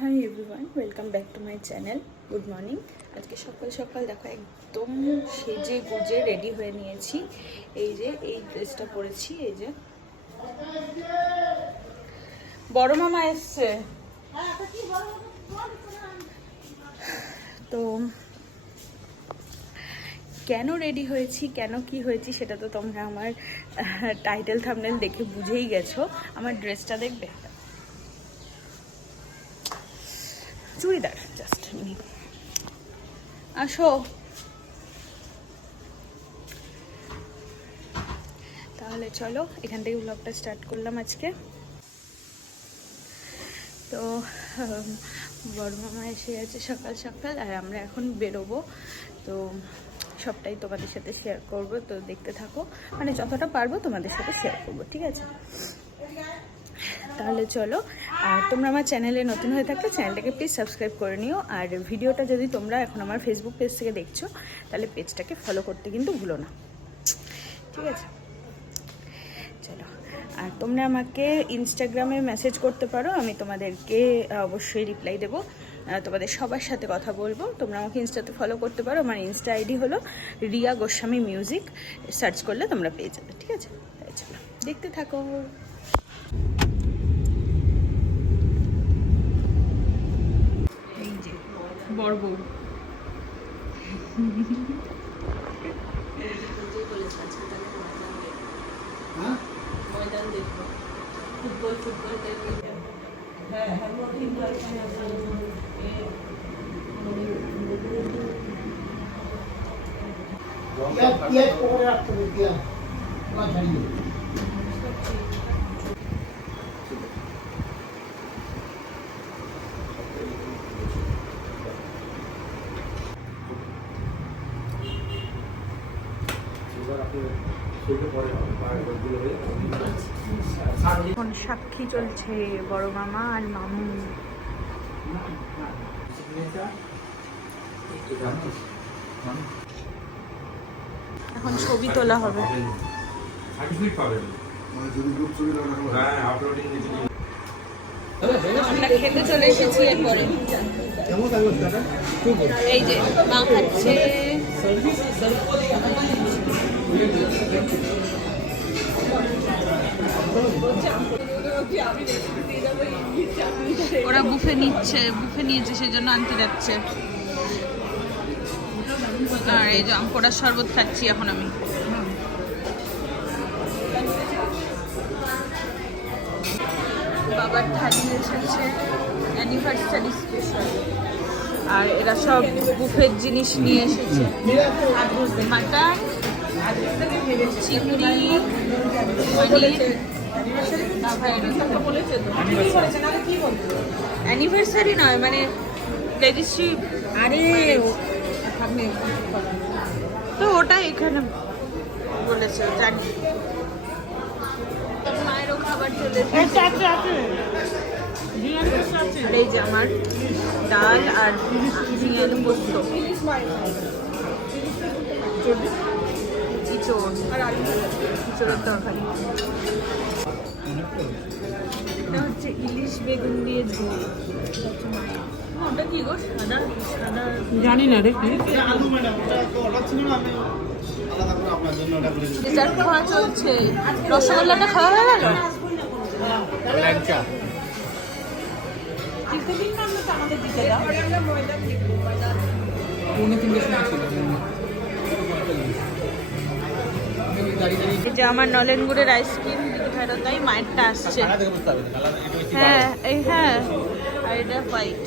Hi everyone, welcome back to my channel. Good morning. আজকে সকাল সকাল দেখো একদম সেজে গুজে রেডি হয়ে নিয়েছি। এই যে এই ড্রেসটা পরেছি, এই যে বড় মামা এসছে। তো কেন রেডি হয়েছি, কেন কি হয়েছি সেটা তো তোমরা আমার টাইটেল থাম্বনেল দেখে বুঝেই গেছো। আমার ড্রেসটা দেখবে, চুড়িদার, জাস্ট আসো। তাহলে চলো এখান থেকে ব্লগটা স্টার্ট করলাম আজকে। তো বড় মামা এসে গেছে সকাল সকাল, আর আমরা এখন বেরোবো। তো সবটাই তোমাদের সাথে শেয়ার করব, তো দেখতে থাকো। মানে যতটা পারবো তোমাদের সাথে শেয়ার করবো, ঠিক আছে? তাহলে চলো। আর তোমরা আমার চ্যানেলে নতুন হয়ে থাকলে চ্যানেলটাকে প্লিজ সাবস্ক্রাইব করে নিও। আর ভিডিওটা যদি তোমরা এখন আমার ফেসবুক পেজ থেকে দেখছো, তাহলে পেজটাকে ফলো করতে কিন্তু ভুলো না, ঠিক আছে? চলো। আর তোমরা আমাকে ইনস্টাগ্রামে মেসেজ করতে পারো, আমি তোমাদেরকে অবশ্যই রিপ্লাই দেবো। তোমাদের সবার সাথে কথা বলবো। তোমরা আমাকে ইনস্টাতে ফলো করতে পারো। আমার ইনস্টা আইডি হলো রিয়া গোস্বামী মিউজিক। সার্চ করলে তোমরা পেয়ে যাবে, ঠিক আছে? চলো দেখতে থাকো। এই যে বড়বউ ময়দান দেখবো, ফুটবল দেখবো। হ্যাঁ এখন সাক্ষী চলছে বড় মামা আর মামু। এখন ছবি তোলা হবে। আমরা খেতে চলে এসেছি। এরপরে এই যে মা খাচ্ছে, ওরা বুফে নিয়েছে সেজন্য আনতে যাচ্ছে। আর এই যে আমপোড়ার শরবত খাচ্ছি এখন আমি। বাবার থালি এসেছে অ্যানিভার্সারি স্পেশাল। আর এরা সব বুফের জিনিস নিয়ে এসেছে, মাটন, চিংড়ি, অ্যানিভার্সারি নয় মানে রেজিস্ট্রি। আরে তো ওটা এখানে বলেছে, জানি। মায়েরও খাবার চলে এসেছে। এই যে আমার ডাল আর ঝিঙের পোস্ত, ইঁচড়ের তরকারি। এটা হচ্ছে ইলিশ বেগুন দিয়ে ঝোল। ওটা কি গো? সাদা সাদা জানি না রে। ডেজার্ট খাওয়া চলছে। রসগোল্লাটা খাওয়া হয়ে গেল। যে আমার নলেন গুড়ের আইসক্রিম তাই মায়েরটা আসছে। হ্যাঁ এই হ্যাঁ, আর এটা হোয়াইট,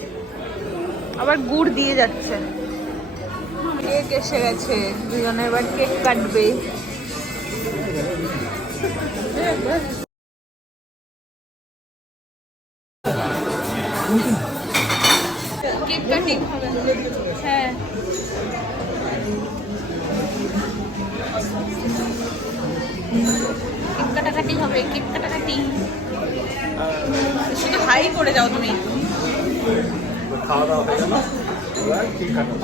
আবার গুড় দিয়ে যাচ্ছে। কেক এসে গেছে, দুজনে এবার কেক কাটবে। কেক কাটিং হবে। হ্যাঁ কেক কাটাকাটি হবে, কেক কাটাকাটি। শুধু হাই করে যাও তুমি। খাওয়া দাওয়া হয়ে গেল, কেক কাটো।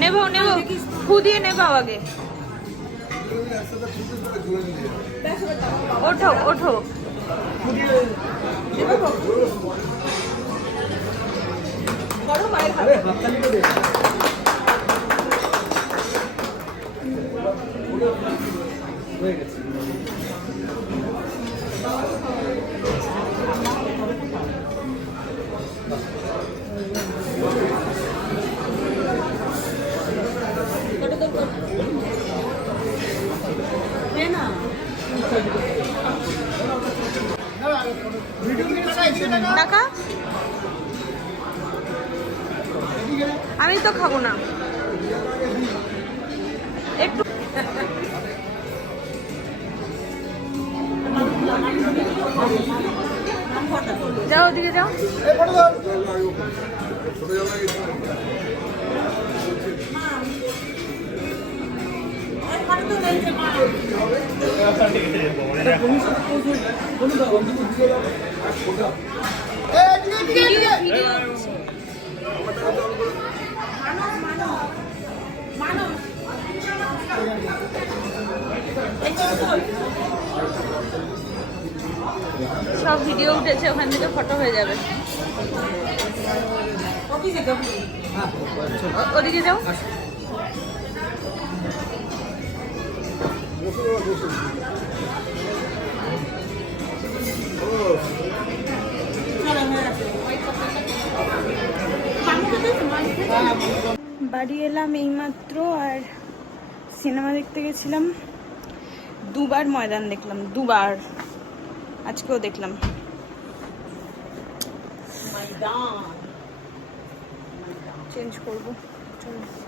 নেবো ফু দিয়ে নেবো আগে। ওঠো ওঠো। টাকা আমি তো খাবো না একটু। যাও ওদিকে যাও। সব ভিডিও উঠেছে, ওখান থেকে ফটো হয়ে যাবে। ওদিকে যাও। বাড়ি এলাম এইমাত্র, আর সিনেমা দেখতে গেছিলাম। দুবার ময়দান দেখলাম, দুবার। আজকেও দেখলাম। চেঞ্জ করবো, চলো।